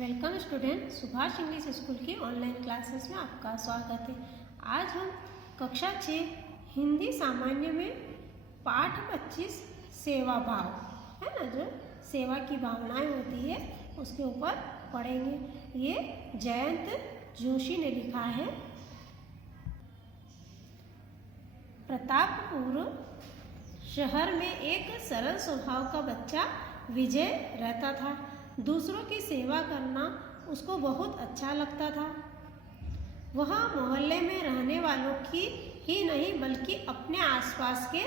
Welcome student, Subhash English school की online classes में आपका स्वागत है। आज हम कक्षा 6 हिंदी सामान्य में पाठ 25 सेवा भाव है ना, जो सेवा की भावनाएं होती है उसके ऊपर पढ़ेंगे। ये जयंत जोशी ने लिखा है। प्रतापपुर शहर में एक सरल स्वभाव का बच्चा विजय रहता था। दूसरों की सेवा करना उसको बहुत अच्छा लगता था। वह मोहल्ले में रहने वालों की ही नहीं बल्कि अपने आसपास के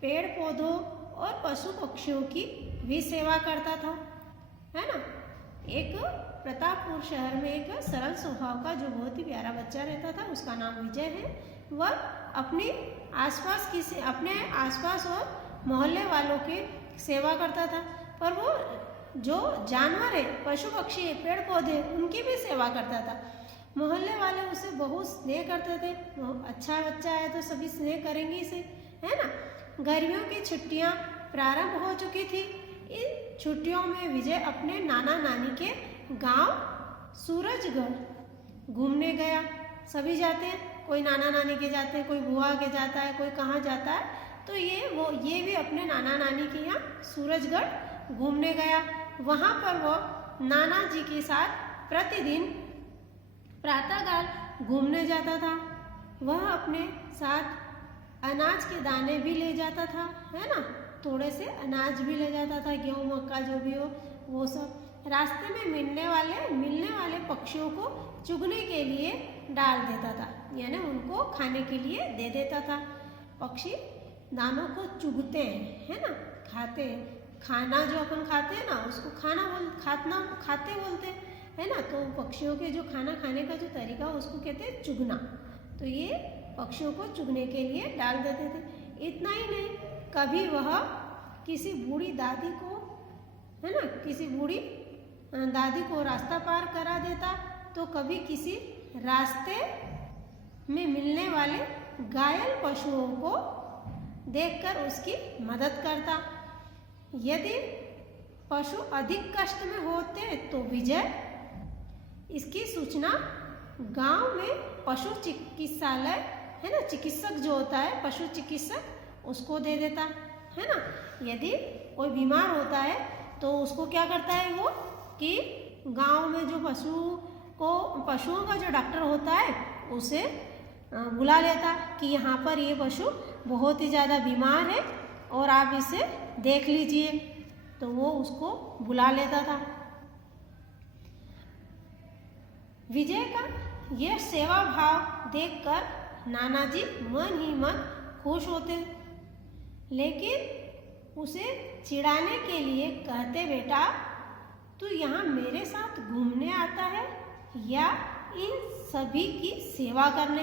पेड़ पौधों और पशु पक्षियों की भी सेवा करता था, है ना। एक प्रतापपुर शहर में एक सरल स्वभाव का जो बहुत ही प्यारा बच्चा रहता था, उसका नाम विजय है। वह अपने आसपास और मोहल्ले वालों की सेवा करता था, पर वो जो जानवर है, पशु पक्षी है, पेड़ पौधे, उनकी भी सेवा करता था। मोहल्ले वाले उसे बहुत स्नेह करते थे। अच्छा बच्चा है तो सभी स्नेह करेंगे इसे, है ना। गर्मियों की छुट्टियां प्रारंभ हो चुकी थी। इन छुट्टियों में विजय अपने नाना नानी के गांव सूरजगढ़ घूमने गया। सभी जाते हैं, कोई नाना नानी के जाते हैं, कोई बुआ के जाता है, कोई कहाँ जाता है। तो ये भी अपने नाना नानी के यहाँ सूरजगढ़ घूमने गया। वहाँ पर वो नाना जी के साथ प्रतिदिन प्रातःकाल घूमने जाता था। वह अपने साथ अनाज के दाने भी ले जाता था, है ना। थोड़े से अनाज भी ले जाता था, गेहूँ मक्का जो भी हो वो सब। रास्ते में मिलने वाले पक्षियों को चुगने के लिए डाल देता था, यानी उनको खाने के लिए दे देता था। पक्षी दानों को चुगते हैं, है ना, खाते हैं। खाना जो अपन खाते हैं ना, उसको खाते बोलते हैं, है ना। तो पक्षियों के जो खाना खाने का जो तरीका उसको कहते हैं चुगना। तो ये पक्षियों को चुगने के लिए डाल देते थे। इतना ही नहीं, कभी वह किसी बूढ़ी दादी को, है ना, किसी बूढ़ी दादी को रास्ता पार करा देता, तो कभी किसी रास्ते में मिलने वाले घायल पशुओं को देखकर उसकी मदद करता। यदि पशु अधिक कष्ट में होते तो विजय इसकी सूचना गांव में पशु चिकित्सालय, है ना, चिकित्सक जो होता है पशु चिकित्सक, उसको दे देता, है ना। यदि कोई बीमार होता है तो उसको क्या करता है वो, कि गांव में जो पशुओं का जो डॉक्टर होता है उसे बुला लेता कि यहाँ पर ये पशु बहुत ही ज़्यादा बीमार है और आप इसे देख लीजिए। तो वो उसको बुला लेता था। विजय का यह सेवा भाव देखकर नाना जी मन ही मन खुश होते, लेकिन उसे चिढ़ाने के लिए कहते, बेटा तू यहाँ मेरे साथ घूमने आता है या इन सभी की सेवा करने,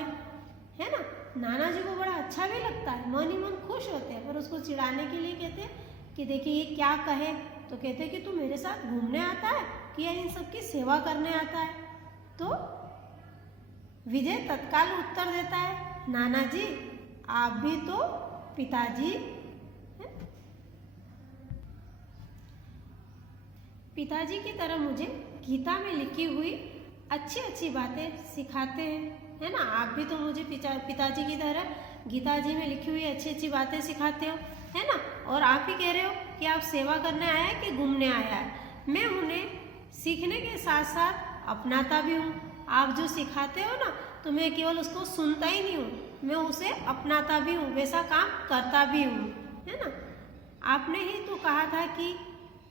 है ना। नाना जी को बड़ा अच्छा भी लगता है, मन ही मन खुश होते हैं, पर उसको चिढ़ाने के लिए कहते हैं कि देखिए ये क्या कहे। तो कहते हैं कि तू मेरे साथ घूमने आता है कि या इन सब की सेवा करने आता है। तो विजय तत्काल उत्तर देता है, नाना जी आप भी तो पिताजी हैं, पिताजी की तरह मुझे गीता में लिखी हुई अच्छी अच्छी बातें सिखाते हैं, है ना। आप भी तो मुझे पिताजी की तरह गीता जी में लिखी हुई अच्छी अच्छी बातें सिखाते हो, है ना। और आप ही कह रहे हो कि आप सेवा करने आया है कि घूमने आया है। मैं उन्हें सीखने के साथ साथ अपनाता भी हूँ। आप जो सिखाते हो ना, तो मैं केवल उसको सुनता ही नहीं हूँ, मैं उसे अपनाता भी हूँ, वैसा काम करता भी हूँ, है ना। आपने ही तो कहा था कि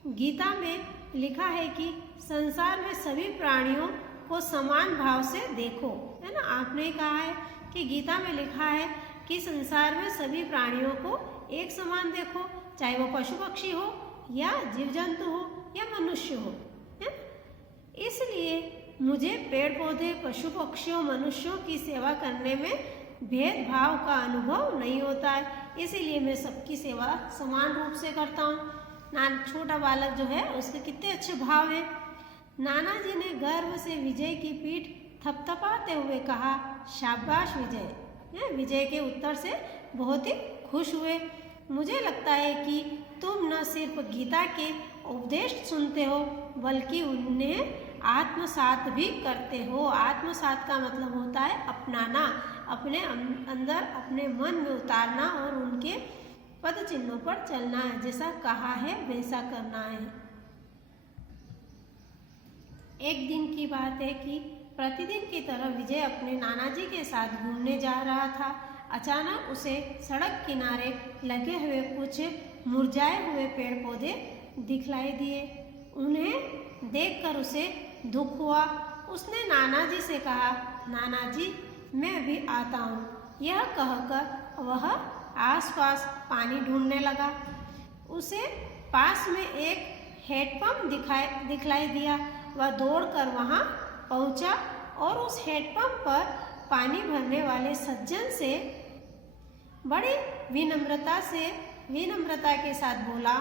गीता में लिखा है कि संसार में सभी प्राणियों को समान भाव से देखो, है ना। आपने कहा है कि गीता में लिखा है कि संसार में सभी प्राणियों को एक समान देखो, चाहे वो पशु पक्षी हो या जीव जंतु हो या मनुष्य हो, है। इसलिए मुझे पेड़ पौधे, पशु पक्षियों, मनुष्यों की सेवा करने में भेदभाव का अनुभव नहीं होता है। इसीलिए मैं सबकी सेवा समान रूप से करता हूँ। छोटा बालक जो है उसके कितने अच्छे भाव हैं। नाना जी ने गर्व से विजय की पीठ थपथपाते हुए कहा, शाबाश विजय। विजय के उत्तर से बहुत ही खुश हुए। मुझे लगता है कि तुम न सिर्फ गीता के उपदेश सुनते हो बल्कि उन्हें आत्मसात भी करते हो। आत्मसात का मतलब होता है अपनाना, अपने अंदर अपने मन में उतारना और उनके पद चिन्हों पर चलना है, जैसा कहा है वैसा करना है। एक दिन की बात है कि प्रतिदिन की तरह विजय अपने नाना जी के साथ घूमने जा रहा था। अचानक उसे सड़क किनारे लगे हुए कुछ मुरझाए हुए पेड़ पौधे दिखलाई दिए। उन्हें देखकर उसे दुख हुआ। उसने नाना जी से कहा, नाना जी मैं अभी आता हूँ। यह कहकर वह आसपास पानी ढूंढने लगा। उसे पास में एक हैंडपंप दिखलाई दिया। वह दौड़कर वहाँ पहुँचा और उस हैंडपंप पर पानी भरने वाले सज्जन से बड़ी विनम्रता के साथ बोला,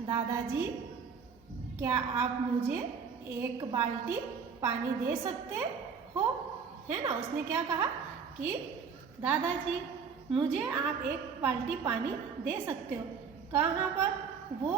दादाजी क्या आप मुझे एक बाल्टी पानी दे सकते हो? है ना, उसने क्या कहा कि दादाजी मुझे आप एक बाल्टी पानी दे सकते हो। कहाँ पर? वो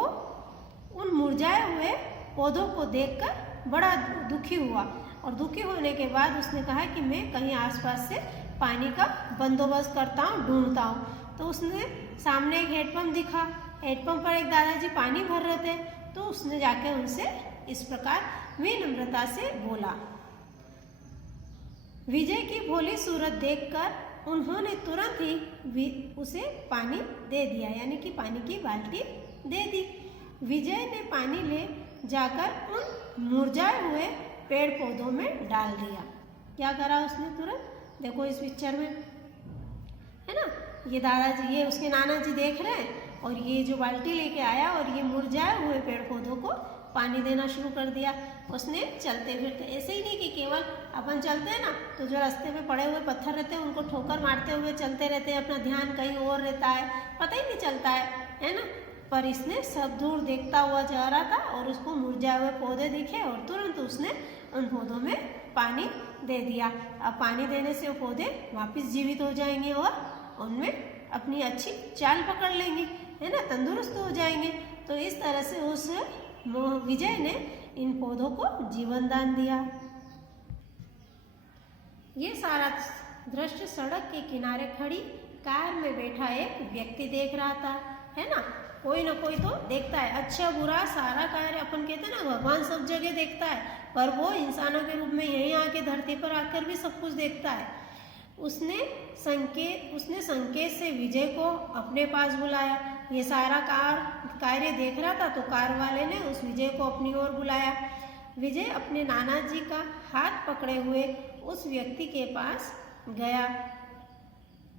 उन मुरझाए हुए पौधों को देखकर बड़ा दुखी हुआ और दुखी होने के बाद उसने कहा कि मैं कहीं आसपास से पानी का बंदोबस्त करता हूँ, ढूंढता हूँ। तो उसने सामने एक हैंडपंप दिखा। हैंडपंप पर एक दादाजी पानी भर रहे थे, तो उसने जाके उनसे इस प्रकार विनम्रता से बोला। विजय की भोली सूरत देखकर उन्होंने तुरंत ही उसे पानी दे दिया, यानी कि पानी की बाल्टी दे दी। विजय ने पानी ले जाकर उन मुरझाए हुए पेड़ पौधों में डाल दिया। क्या करा उसने तुरंत? देखो इस पिक्चर में, है ना, ये दादाजी, ये उसके नाना जी देख रहे हैं और ये जो बाल्टी लेके आया और ये मुरझाए हुए पेड़ पौधों को पानी देना शुरू कर दिया। उसने चलते फिरते, ऐसे ही नहीं कि केवल अपन चलते हैं ना तो जो रास्ते में पड़े हुए पत्थर रहते हैं उनको ठोकर मारते हुए चलते रहते हैं, अपना ध्यान कहीं और रहता है, पता ही नहीं चलता है ना। पर इसने सब दूर देखता हुआ जा रहा था और उसको मुरझाए हुए पौधे दिखे और तुरंत उसने उन पौधों में पानी दे दिया। अब पानी देने से वो पौधे वापस जीवित हो जाएंगे और उनमें अपनी अच्छी चाल पकड़ लेंगे, है ना, तंदुरुस्त हो जाएंगे। तो इस तरह से उस विजय ने इन पौधों को जीवन दान दिया। ये सारा दृश्य सड़क के किनारे खड़ी कार में बैठा एक व्यक्ति देख रहा था, है ना। कोई ना कोई तो देखता है, अच्छा बुरा सारा कार्य, अपन कहते हैं ना भगवान सब जगह देखता है, पर वो इंसानों के रूप में यहीं आके धरती पर आकर भी सब कुछ देखता है। उसने संकेत से विजय को अपने पास बुलाया। ये सारा कार्य देख रहा था तो कार वाले ने उस विजय को अपनी ओर बुलाया। विजय अपने नाना जी का हाथ पकड़े हुए उस व्यक्ति के पास गया।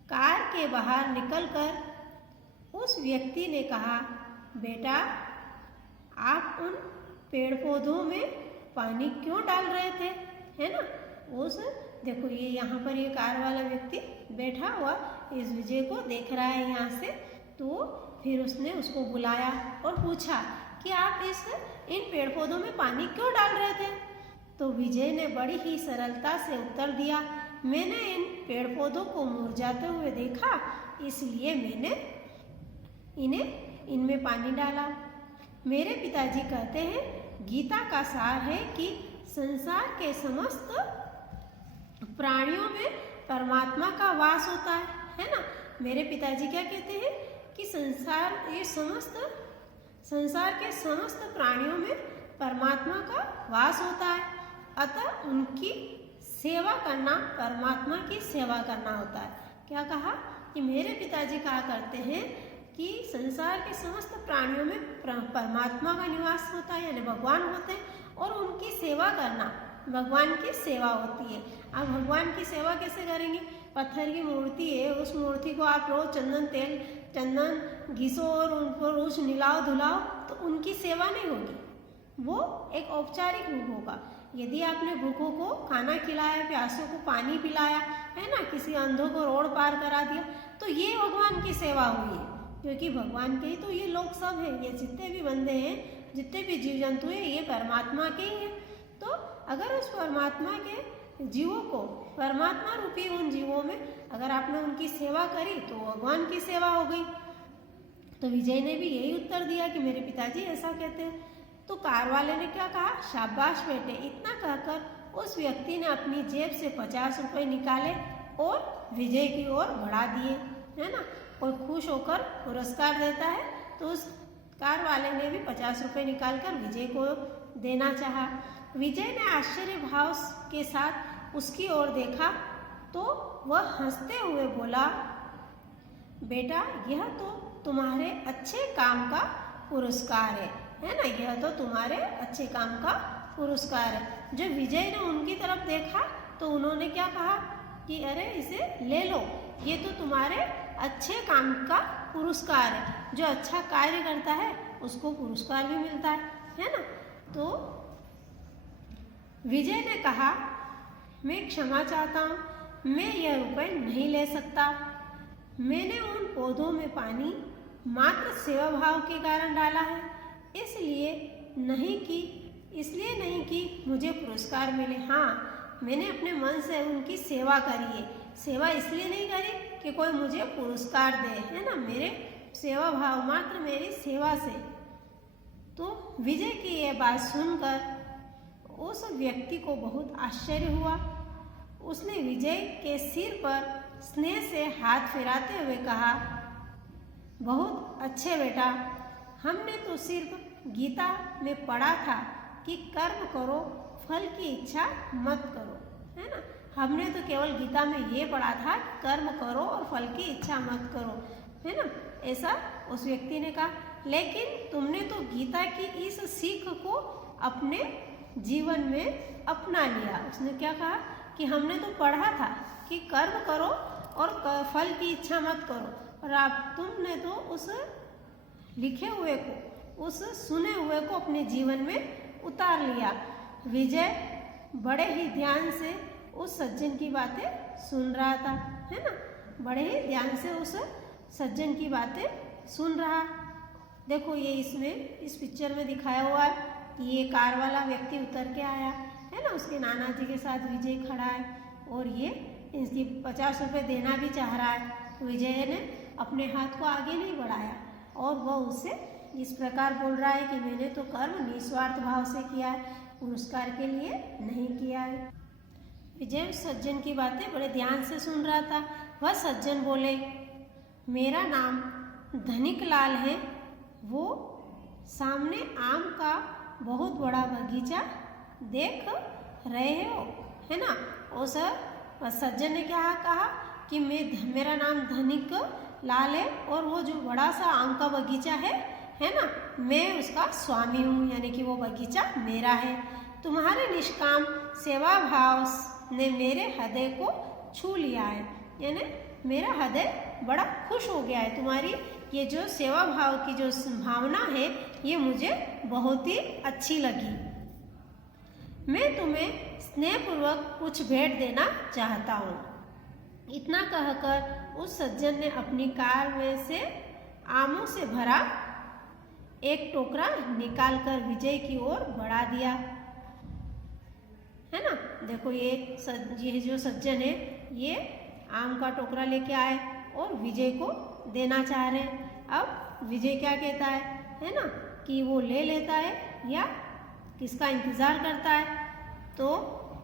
कार के बाहर निकलकर उस व्यक्ति ने कहा, बेटा आप उन पेड़ पौधों में पानी क्यों डाल रहे थे, है ना। देखो ये यहाँ पर ये कार वाला व्यक्ति बैठा हुआ इस विजय को देख रहा है यहाँ से। तो फिर उसने उसको बुलाया और पूछा कि आप इन पेड़ पौधों में पानी क्यों डाल रहे थे। तो विजय ने बड़ी ही सरलता से उत्तर दिया, मैंने इन पेड़ पौधों को मुरझाते हुए देखा, इसलिए मैंने इनमें पानी डाला। मेरे पिताजी कहते हैं, गीता का सार है कि संसार के समस्त प्राणियों में परमात्मा का वास होता है ना। मेरे पिताजी क्या कहते हैं कि संसार के समस्त प्राणियों में परमात्मा का वास होता है, अतः उनकी सेवा करना परमात्मा की सेवा करना होता है। क्या कहा कि मेरे पिताजी कहा करते हैं कि संसार के समस्त प्राणियों में परमात्मा का निवास होता है, यानी भगवान होते हैं, और उनकी सेवा करना भगवान की सेवा होती है। अब भगवान की सेवा कैसे करेंगे? पत्थर की मूर्ति है, उस मूर्ति को आप रोज चंदन घिसो और उन पर रोज निलाओ धुलाओ, तो उनकी सेवा नहीं होगी, वो एक औपचारिक रूप होगा। यदि आपने भूखों को खाना खिलाया, प्यासों को पानी पिलाया, है ना, किसी अंधों को रोड पार करा दिया, तो ये भगवान की सेवा हुई है, क्योंकि भगवान के ही तो ये लोग सब हैं, ये जितने भी बंदे हैं, जितने भी जीव जंतु हैं, ये परमात्मा के ही हैं। तो अगर उस परमात्मा के जीवों को, परमात्मा रूपी उन जीवों में अगर आपने उनकी सेवा करी तो भगवान की सेवा हो गई। तो विजय ने भी यही उत्तर दिया कि मेरे पिताजी ऐसा कहते हैं। तो कार वाले ने क्या कहा, शाबाश बेटे। इतना कहकर उस व्यक्ति ने अपनी जेब से 50 रुपये निकाले और विजय की ओर बढ़ा दिए, है ना। कोई खुश होकर पुरस्कार देता है तो उस कार वाले ने भी 50 रुपये निकालकर विजय को देना चाहा। विजय ने आश्चर्य भाव के साथ उसकी ओर देखा तो वह हंसते हुए बोला, बेटा यह तो तुम्हारे अच्छे काम का पुरस्कार है ना, यह तो तुम्हारे अच्छे काम का पुरस्कार है। जब विजय ने उनकी तरफ देखा तो उन्होंने क्या कहा कि अरे इसे ले लो, ये तो तुम्हारे अच्छे काम का पुरस्कार है। जो अच्छा कार्य करता है उसको पुरस्कार भी मिलता है ना। तो विजय ने कहा, मैं क्षमा चाहता हूँ, मैं यह रुपए नहीं ले सकता। मैंने उन पौधों में पानी मात्र सेवा भाव के कारण डाला है, इसलिए नहीं कि मुझे पुरस्कार मिले। हाँ, मैंने अपने मन से उनकी सेवा करी है। सेवा इसलिए नहीं करी कि कोई मुझे पुरस्कार दे, है ना। मेरे सेवा भाव मात्र मेरी सेवा से। तो विजय की यह बात सुनकर उस व्यक्ति को बहुत आश्चर्य हुआ। उसने विजय के सिर पर स्नेह से हाथ फिराते हुए कहा, बहुत अच्छे बेटा, हमने तो सिर्फ गीता में पढ़ा था कि कर्म करो, फल की इच्छा मत करो, है ना। हमने तो केवल गीता में ये पढ़ा था कि कर्म करो और फल की इच्छा मत करो, है ना। ऐसा उस व्यक्ति ने कहा, लेकिन तुमने तो गीता की इस सीख को अपने जीवन में अपना लिया। उसने क्या कहा कि हमने तो पढ़ा था कि कर्म करो और फल की इच्छा मत करो, और आप तुमने तो उस लिखे हुए को, उस सुने हुए को अपने जीवन में उतार लिया। विजय बड़े ही ध्यान से उस सज्जन की बातें सुन रहा था, है ना। बड़े ही ध्यान से उस सज्जन की बातें सुन रहा। देखो ये इसमें इस पिक्चर में दिखाया हुआ है कि ये कार वाला व्यक्ति उतर के आया है ना, उसके नाना जी के साथ विजय खड़ा है और ये इसकी 50 रुपये देना भी चाह रहा है। विजय ने अपने हाथ को आगे नहीं बढ़ाया और वह उससे इस प्रकार बोल रहा है कि मैंने तो कर्म निस्वार्थ भाव से किया है, पुरस्कार के लिए नहीं किया है। विजय उस सज्जन की बातें बड़े ध्यान से सुन रहा था। वह सज्जन बोले, मेरा नाम धनिक लाल है। वो सामने आम का बहुत बड़ा बगीचा देख रहे हो, है ना। उस सज्जन ने क्या कहा कि मेरा नाम धनिक लाल है और वो जो बड़ा सा आम का बगीचा है ना, मैं उसका स्वामी हूँ, यानी कि वो बगीचा मेरा है। तुम्हारे निष्काम सेवा भाव ने मेरे हृदय को छू लिया है, यानी मेरा हृदय बड़ा खुश हो गया है। तुम्हारी ये जो सेवा भाव की जो भावना है ये मुझे बहुत ही अच्छी लगी। मैं तुम्हें स्नेहपूर्वक कुछ भेंट देना चाहता हूँ। इतना कहकर उस सज्जन ने अपनी कार में से आमों से भरा एक टोकरा निकालकर विजय की ओर बढ़ा दिया, है ना। देखो ये जो सज्जन है ये आम का टोकरा लेके आए और विजय को देना चाह रहे हैं। अब विजय क्या कहता है ना, कि वो ले लेता है या किसका इंतज़ार करता है। तो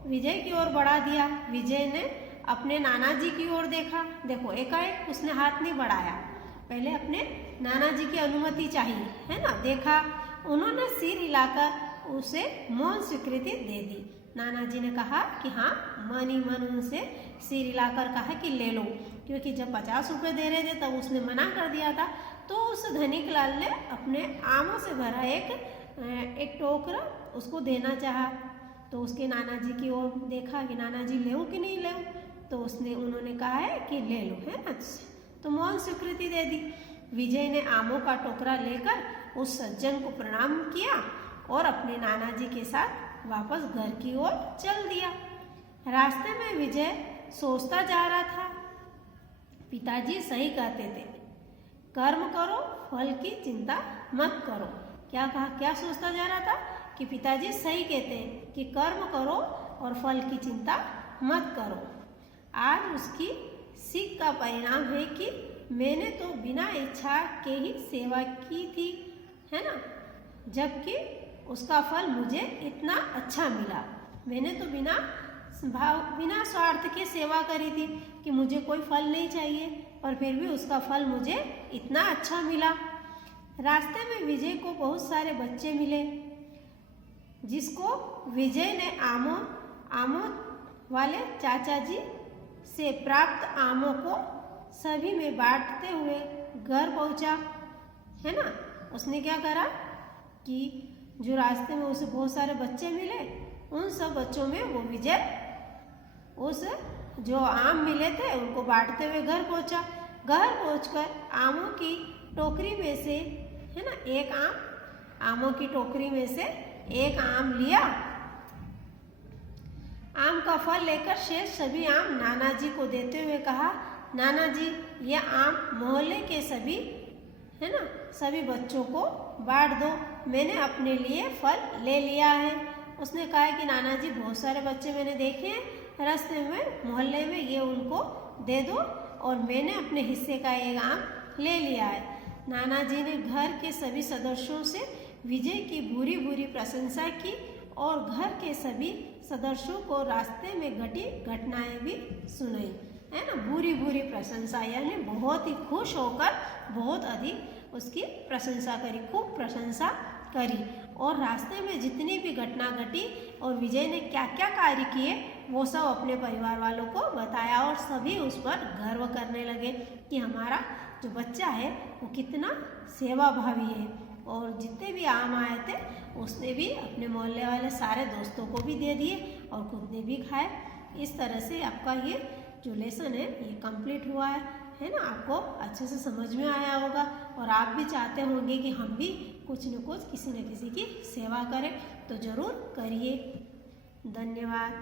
विजय की ओर बढ़ा दिया। विजय ने अपने नाना जी की ओर देखा। देखो एकाएक उसने हाथ नहीं बढ़ाया, पहले अपने नाना जी की अनुमति चाहिए, है ना। देखा, उन्होंने सिर हिलाकर उसे मौन स्वीकृति दे दी। नाना जी ने कहा कि हाँ, मन ही मन उनसे सिर हिलाकर कहा कि ले लो, क्योंकि जब 50 रुपये दे रहे थे तब उसने मना कर दिया था। तो उस धनिक लाल ने अपने आमों से भरा एक टोकरा उसको देना चाहा। तो उसके नाना जी की ओर देखा कि नाना जी लेऊँ कि नहीं लेऊँ। तो उन्होंने कहा है कि ले लो, है ना। तो मौन स्वीकृति दे दी। विजय ने आमों का टोकरा लेकर उस सज्जन को प्रणाम किया और अपने नाना जी के साथ वापस घर की ओर चल दिया। रास्ते में विजय सोचता जा रहा था, पिताजी सही कहते थे, कर्म करो, फल की चिंता मत करो। क्या सोचता जा रहा था कि पिताजी सही कहते हैं कि कर्म करो और फल की चिंता मत करो। आज उसकी सीख का परिणाम है कि मैंने तो बिना इच्छा के ही सेवा की थी, है ना। जबकि उसका फल मुझे इतना अच्छा मिला। मैंने तो बिना स्वार्थ के सेवा करी थी कि मुझे कोई फल नहीं चाहिए, पर फिर भी उसका फल मुझे इतना अच्छा मिला। रास्ते में विजय को बहुत सारे बच्चे मिले, जिसको विजय ने आमों वाले चाचा जी से प्राप्त आमों को सभी में बांटते हुए घर पहुंचा, है ना। उसने क्या करा कि जो रास्ते में उसे बहुत सारे बच्चे मिले, उन सब बच्चों में वो विजय उस जो आम मिले थे उनको बांटते हुए घर पहुंचा। घर पहुंचकर आमों की टोकरी में से, है ना, आमों की टोकरी में से एक आम लिया। आम का फल लेकर शेष सभी आम नाना जी को देते हुए कहा, नाना जी, यह आम मोहल्ले के सभी, है ना, सभी बच्चों को बांट दो, मैंने अपने लिए फल ले लिया है। उसने कहा कि नाना जी, बहुत सारे बच्चे मैंने देखे हैं रास्ते में, मोहल्ले में, ये उनको दे दो और मैंने अपने हिस्से का एक आम ले लिया है। नाना जी ने घर के सभी सदस्यों से विजय की बुरी बुरी प्रशंसा की और घर के सभी सदस्यों को रास्ते में घटी घटनाएं भी सुनाई, है ना। बुरी बुरी प्रशंसा, यानी बहुत ही खुश होकर बहुत अधिक उसकी प्रशंसा करी, खूब प्रशंसा करी। और रास्ते में जितनी भी घटना घटी और विजय ने क्या क्या कार्य किए वो सब अपने परिवार वालों को बताया और सभी उस पर गर्व करने लगे कि हमारा जो बच्चा है वो कितना सेवाभावी है। और जितने भी आम आए थे उसने भी अपने मोहल्ले वाले सारे दोस्तों को भी दे दिए और खुद ने भी खाए। इस तरह से आपका ये जो लेसन है ये कंप्लीट हुआ है ना। आपको अच्छे से समझ में आया होगा और आप भी चाहते होंगे कि हम भी कुछ न कुछ किसी न किसी की सेवा करें, तो ज़रूर करिए। धन्यवाद।